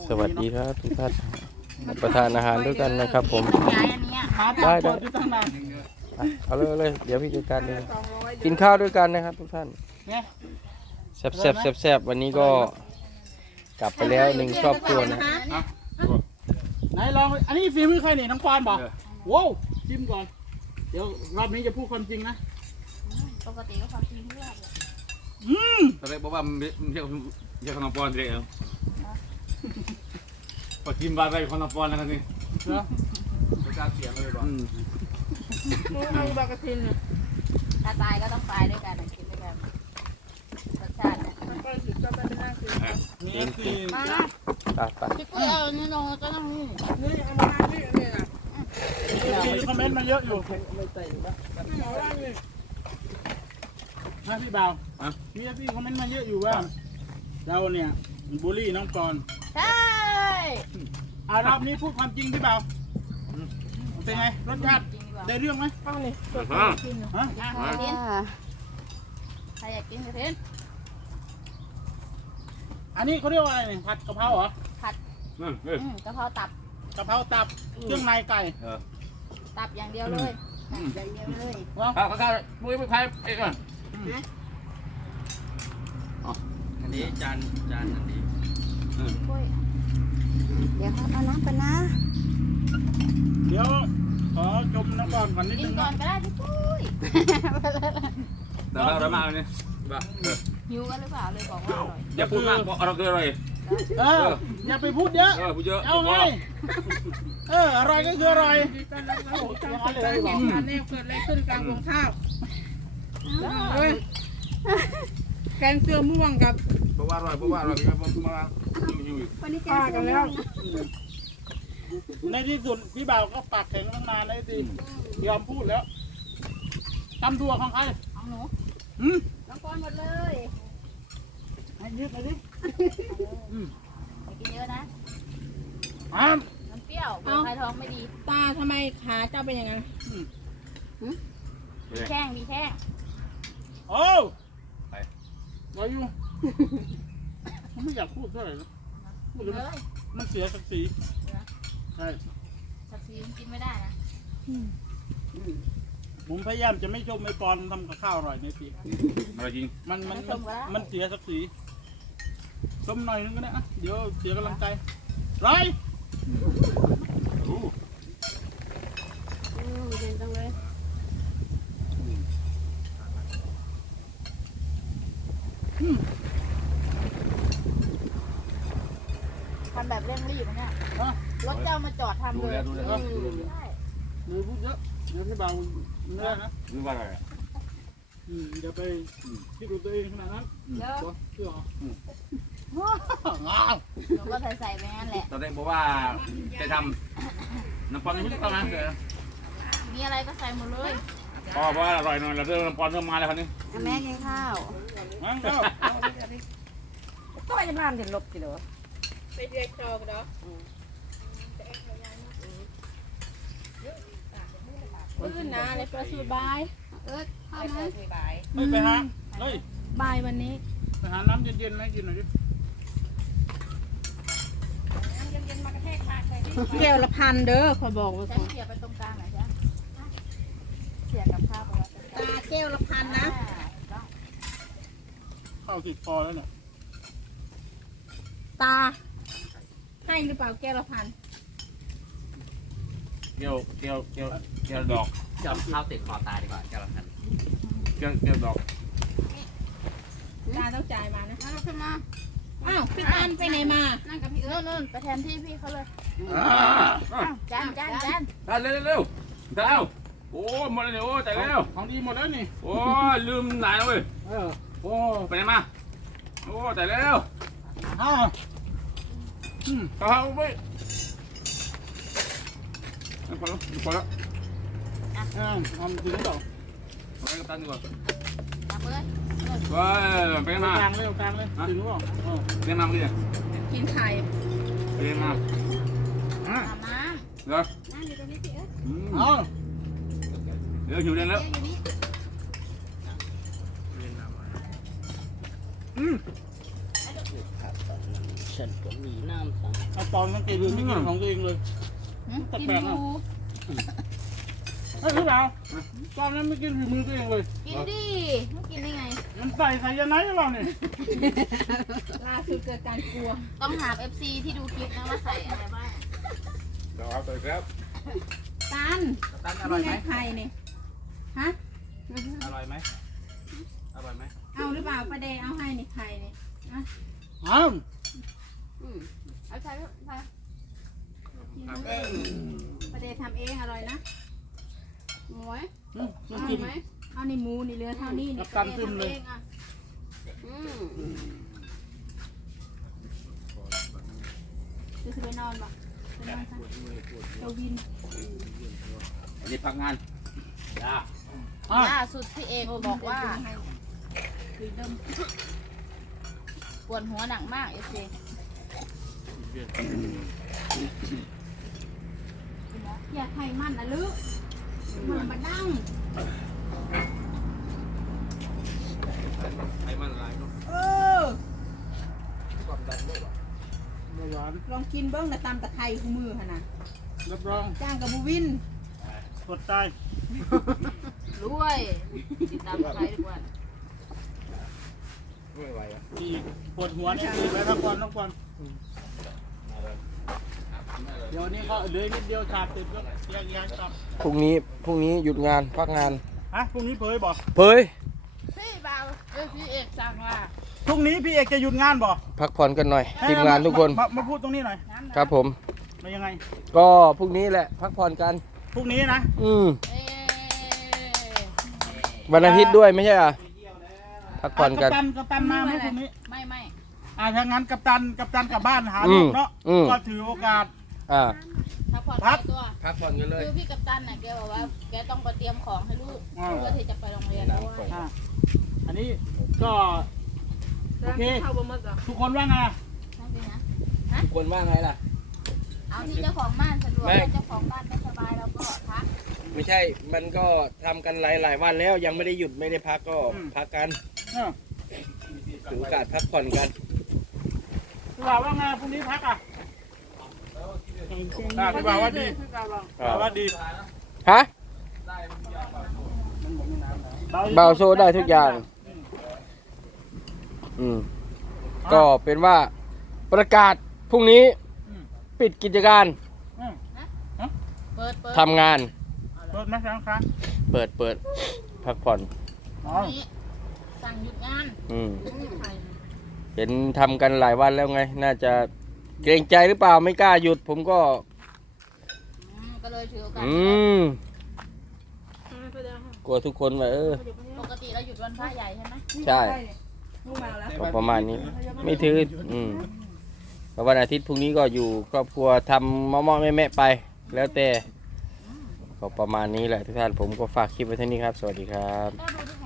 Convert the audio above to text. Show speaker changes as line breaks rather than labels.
สวัสดีครับทุกท่านประทานอาหารด้วยกันนะครับผมได้เอาเลยเดี๋ยวพี่จัดการเองกินข้าวด้วยกันนะครับทุกท่านแซ่บวันนี้ก็กลับไปแล้วหนึ่งครอบครัวนะ
ไหนลองอันนี้ฟิล์มไม่เคยหนีน้องปอนบอกว้าวชิมก่อนเดี๋ยวรอบนี้จะพูดความจริงนะ
ปกติก็ความจริงทุกรอบเลย
ตอนแรกบอกว่ามันเรียกขนมปอนเด็กพอกินบาร์ไปขนมปอนแล้วกันนี่
เนาะ
ไม่กล้าเสียงเลยบอก
เอาบากระทินถ้าตายก็ต้องตายด้วยกันกินด้วยกันรสชาติเนี่ย
มีเอฟซี
พี่กุ้ยเอานี่ลงก็ต้องนี่
เอามาที่นี่นะมีคอมเมนต์มาเยอะอยู่ไม่ใส่ปะนะพี่บ่าวมีเอฟซีคอมเมนต์มาเยอะอยู่ว่าเราเนี่ยบูลลี่น้องปอน
ใช่
รอบนี้พูดความจริงพี่บ่าวเป็นไงรสชาติได้เรื่องไหมข้าวนี่ฮะ
ใครอยากกินกระเทียม
อันนี้เขาเรียกว่าอะไรเนี่ยผัดกะเพราเหรอ
ผัดกะเพราตับเครื่องในไก่ตับอย่างเดียวเลยอย่างเดียวเลย
ข้าวมุ้ยไม่พายเอ๊ะก่อน
อันนี้จานอันนี้
เดี๋ยวเอาน้ำไปนะ
เดี๋ยวขอชมน้ำบอลก่อนนิดนึง
ก่อนก็ได้พี่ปุ้ย
แต่เรามาเนี่ย
หิวกันหรือเปล่าเลยบอกว่าอร่อย
อย่าพูดมากบอกเราเกินเลย
อย่าไปพูดเยอะ
พูดเยอะ
เอาไงอร่อยก็คืออร่อย
แนวเกิดอะไรขึ้นกลางวงข้าวแกงเสื้อม่วงกับ
เพราะว่าอร่อยมีมาอยู่
ป้ากันแล้ว
ในที่สุดพี่บ่าวก็ปากแข็งตั้งนานเลยสิยอมพูดแล้วตำถั่วของใคร
ของหนูน้องปอนหมดเลย
ให้ยืดไปดิ
ไปกินเยอะนะน้ำเปรี้ยวใครท้องไม่ดี
ตาทำไมขาเจ้าเป็นอย่างนั้น
มีแข้ง
โอ้รออยู่มันไม่อยากพูดเท่าไหร่นะพูดเลยมันเสียศักดิ์ศรีใช่
ศักดิ์ศรีกินไม่ได้นะ
ผมพยายามจะไม่ชมไอ้ปอนทำกับข้าวอร่อยในปี
อร่อยจริง
มันเสียศักดิ์ศรีชมหน่อยนึงก็ได้อะเดี๋ยวเสียกำลังใจไร
เย็นจังเลยทำแบบเร่งรีบนะเนี่ยรถเจ้ามาจอดทำเลย
ใช่เลยพูดเยอะเดี๋ยวพี่บ่าวไม่ได้นะ
รู้ว่าอะไร
อย่าไปคิดกับตัวเองขนาดนั้น
เยอะ
เชื่อ
หนูก็ใส่ไปงั้นแหละ
ตอนแรกบอกว่าจะทำน้ำปอนไม่รู้ทำไม
มีอะไรก็ใส่หมดเลย
เพราะว่าอร่อยหน่อยเราเริ่มน้ำปอนเริ่มมาแล้วครับนี่
แม่กินข้าว
ก็ไปจะมาเดี๋ยวลบกี่เด้อไปเรียกจอกเด้อนะในประสูตรบาย
เข้าไหม
ไม่ไปหาเฮ้ย
บายวันนี้
ไปหาน้ำเย็นๆไหมกินหน่อยดิ
แก้วละพันเด้อเขาบอกว่า
เสียไปตรงกลางไหนจ๊ะเสียกับข้าวไป
ตาแก้วละพันนะ
ข้าวติดคอแล้วเนี่ย
ตาให้หรือเปล่าแก้วละพัน
เกี่ยวดอก
จำข้าวติดคอตายดีกว่าแก้วละพัน
เกี่ยวดอก
ตาต้องจ่ายมานะ
ขึ้นมา
อ้าวพี่ตันไปไหนมา
นั่งกับพี่นู่นไปแทนที่พี่เขาเลยจาน
เร็วโอ้หมดแล้วโอ้แต่แล้ว
ของดีหมดแล้วนี่
โอ้ลืมไหนแล้วเว้ยโอ้ไปไหนมาโอ้แต่แล้วข้าวไปพอแล้ว
ทำถึงต่อ
ไปกับตันดีกว่า
ตักเลย
ว้าไปมาก
ลางเลยถึงหรือเปล่า
เรียนมาเมื่อกี้
กินไข่
เรียนมา
น้
เดี๋ยว
น้ำอยู่ตรงนี้สิ
เดี๋ยวหิวเรียนแล้ว
ฉันก็มีเอาตอนตั้งแต่เดือนไม่กินของตัวเองเลย
กินดู
เฮ้ยพี่บ่าวตอนนั้นไม่กินฝีมือตัวเองเลย
กินดิไม่กินได้ไง
มันใส่ยาไนท์หรือเปล่าเนี่ย
ล่าสุดเกิดการกลัว
ต้องถาม FC ที่ดูคลิปนะว่าใส่อะไรบ้าง
เดี๋ยวเอาไปครับ
ตัน
ตันอร่อยไหม
นี่ไงไข่นี่ฮะ
อร่อยไหมอร่อยไหม
เอาหรือเปล่าประเดเอาให้นี่ไข่นี่
อ้าว
เอาใส่ใส่
ประเดทำเองอร่อยนะ
หมวย
น้ำจิ้ม
เอานี่หมูนี่เหลือเท่านี้นี่
กับตันซึมเลย
ทำองอ่ะ จะไปนอนปะไปนอนซะเจ้าวิน
วันนี้พักงานจ้า
ล่าสุดพี่เอกบอกว่า
คือเดิม
ปวดหัวหนักมาก FC
อย่าไข่มันนะลึกมันมาดั้ง
ไอ้มันอะไรเนาะ
เออ
เบาหวาน
ลองกินเบิ้งนะตามตะไคร้คู่มือค่ะนะ
รับรอง
จ้างกับบูวิน
กดตาย
รวยติดตามใครทุกวัน
ไม่ไหวอ่ะ
อีกปวดหัวนี่คือไปพักผ่อนเดี๋ยวนี้ก็เหลือนิดเดียวฉาบเสร็จก็แยกย้ายกลับ
พรุ่งนี้หยุดงานพักงาน
ฮะพรุ่งนี้เผยบอก
เผย
พี่บ่าวพี่เอกสั่งว่า
พรุ่งนี้พี่เอกจะหยุดงานบอก
พักผ่อนกันหน่อยทีมงานทุกคน
มาพูดตรงนี้หน่อย
ครับผม
มายังไง
ก็พรุ่งนี้แหละพักผ่อนกัน
พรุ่งนี้นะ
เอ๊ะ
วันอาทิตย์ด้วยไม่ใช่เหรอพักผ่อนกัน
กัปตันมาไหมพรุ่งนี้
ไม่
ถ้างั้นกัปตันกลับบ้านหาลูกเนาะ ก็ถือโอกาส
อ่า
พักผ่อน
พัก
ตัว
พักผ่อนกันเลย
คือพี่กัปตันน่ะแกบอกว่าแกต้องไปเตรียมของให้ลูกเพื่อที่จะไปโรงเรียนด้วย
อันนี้ก็โอเค
เข้าบ่หมดเหรอ
ทุกคนว่าไง
นั่นสินะ
ทุกคนว่าไงล่ะ
เอาที่เจ้าของบ้านสะดวก
ไม่
ถ้าเจ้าของบ้านไม่สบายเราก็พัก
ไม่ใช่ มันก็ทำกันหลายวันแล้วยังไม่ได้หยุดไม่ได้พักก็พักกัน
เออ
ถือโอกาสพักผ่อนกัน
พี่บ่าวว่าไงพรุ่งนี้พักอ่ะพี่บ่าวว่าดีพี่บ่าวว่าดี
ฮะเบาโซได้ทุกอย่าง ก็เป็นว่าประกาศพรุ่งนี้ปิดกิจการ
เปิด
ทำงาน
เปิดไหมครั้ง
เปิดพักผ่อน
อ๋อ
นี้สั่งหยุดงาน
เห็นทำกันหลายวันแล้วไง น่าจะเกรงใจหรือเปล่าไม่กล้าหยุด ผมก็
ก็เลยถือโอกาส
กลัวทุกคนว่า
ปกติเราหยุดวันพระใหญ่ใช่ไหม
ใช่
ลูกมาแล้ว
ก็ประมาณนี้ ไม่ถือแต่วันอาทิตย์พรุ่งนี้ก็อยู่ครอบครัวทำมอๆแม่ๆไป แล้วแต่ก็ประมาณนี้แหละทุกท่านผมก็ฝากคลิปไว้เท่านี้ครับ สวัสดีครับ
ก็ดูทุก